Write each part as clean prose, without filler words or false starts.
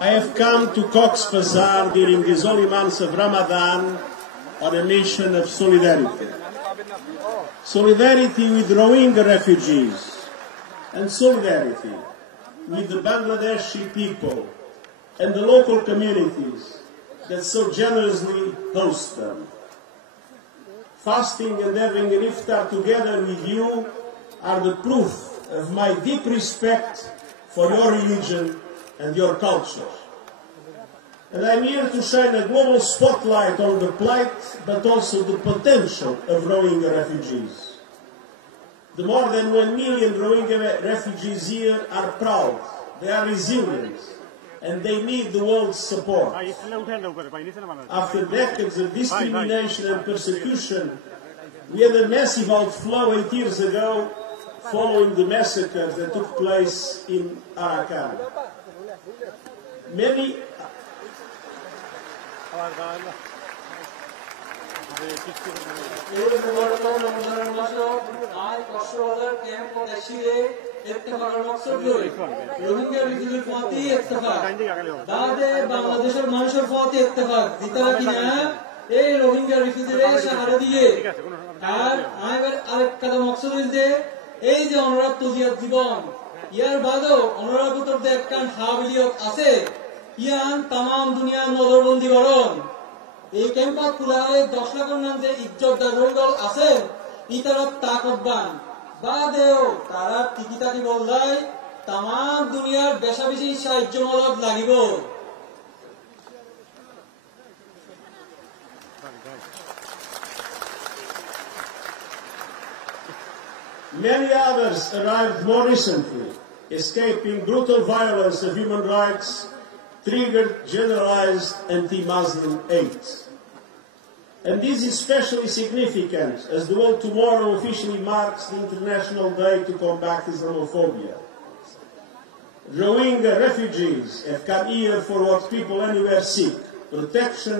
I have come to Cox's Bazar during these holy months of Ramadan on a mission of solidarity. Solidarity with Rohingya refugees and solidarity with the Bangladeshi people and the local communities that so generously host them. Fasting and having an iftar together with you are the proof of my deep respect for your religion and your culture. And I'm here to shine a global spotlight on the plight, but also the potential of Rohingya refugees. The more than 1 million Rohingya refugees here are proud, they are resilient, and they need the world's support. After decades of discrimination and persecution, we had a massive outflow 8 years ago following the massacres that took place in Arakan. Many বাংলাদেশের মানুষের পথে ইত্তেফাক দিতারা কিনা এই রোহিঙ্গা রিফিউজিদের সাহারা দিয়ে আর আরেক কথা মকসদ হইছে এই যে অনুরাগ তুজিয়ার জীবন ইয়ার বাদেও অনুরাগ ভিতর যে একখান হাবিলিয়ত আছে ইয়ান তাম দুনিয়ার নজরবন্দি করণ এই ক্যাম্পত কুলারে 10 লাখের নাম যে ইজ্জতদার রোহিঙ্গল আছে ইতারা তাকতবান বাদেও তারা টিকিটাকি বললাই তাম দুনিয়ার বেশা বেশি সাহায্য মদত লাগিব। Many others arrived more recently, escaping brutal violence of human rights triggered generalized anti-Muslim hate. And this is especially significant as the world tomorrow officially marks the International Day to combat Islamophobia. Rohingya refugees have come here for what people anywhere seek: protection,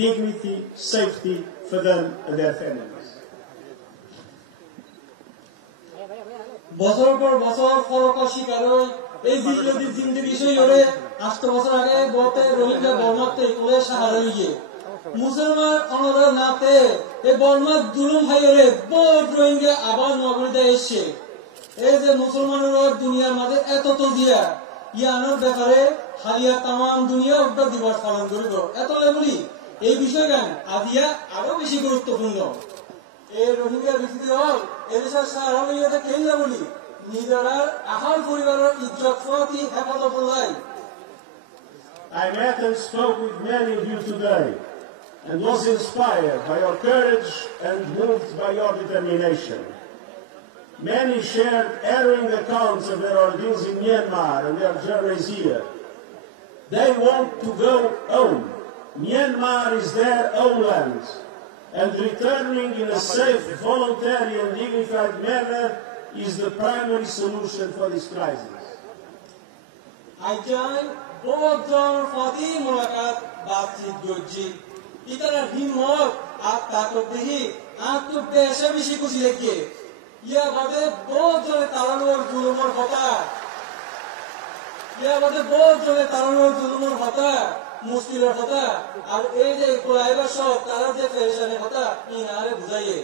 dignity, safety for them and their families. বছর পর বছর ফরকা শিকার এই জিল্লতির জিন্দগি সইরে 8 বছর আগে বলতে রোহিঙ্গা বর্মাতে কোলে সাহারা হইয়ে মুসলমান অনরা নাতে এই বর্মা জুলুম হাইরে বহুত রোহিঙ্গা আবার নগরীতে এসে এই যে মুসলমানেরা দুনিয়ার মাঝে এত তো দিয়া ইয়ানোর ব্যাপারে হারিয়া তাম দুনিয়া একটা দিবস পালন করিব এত বলি এই বিষয়টা আজিয়া আরো বেশি গুরুত্বপূর্ণ। এই রোহিঙ্গা রিফিউজি হল এদেশের সাহারা হইয়াতে কেন্দ্র বলি নিজেরার আহাল পরিবারের ইজ্জত ফতি হেফাজত লাই। I met and spoke with many of you today and was inspired by your courage and moved by your determination. Many shared harrowing accounts of their ordeals in Myanmar and their journeys here. They want to go home. Myanmar is their homeland, and returning in a safe, voluntary and dignified manner is the primary solution for this crisis. I join both John Fadi Mulakat Baptist Doji. Itara Himot at Takotihi, at to Peshavishi Kusileki. Yabade both John Taranor Zulumor Hota. Yabade both John Taranor Zulumor Hota, Muskila Hota, and Age Kulaiva Shot, Taraja Fashion Hota, in Are Buzaye.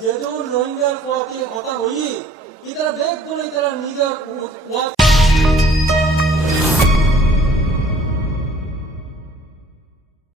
Zedu Rohingya Fati Hota Hui, Itara Bek Kulitara Nida what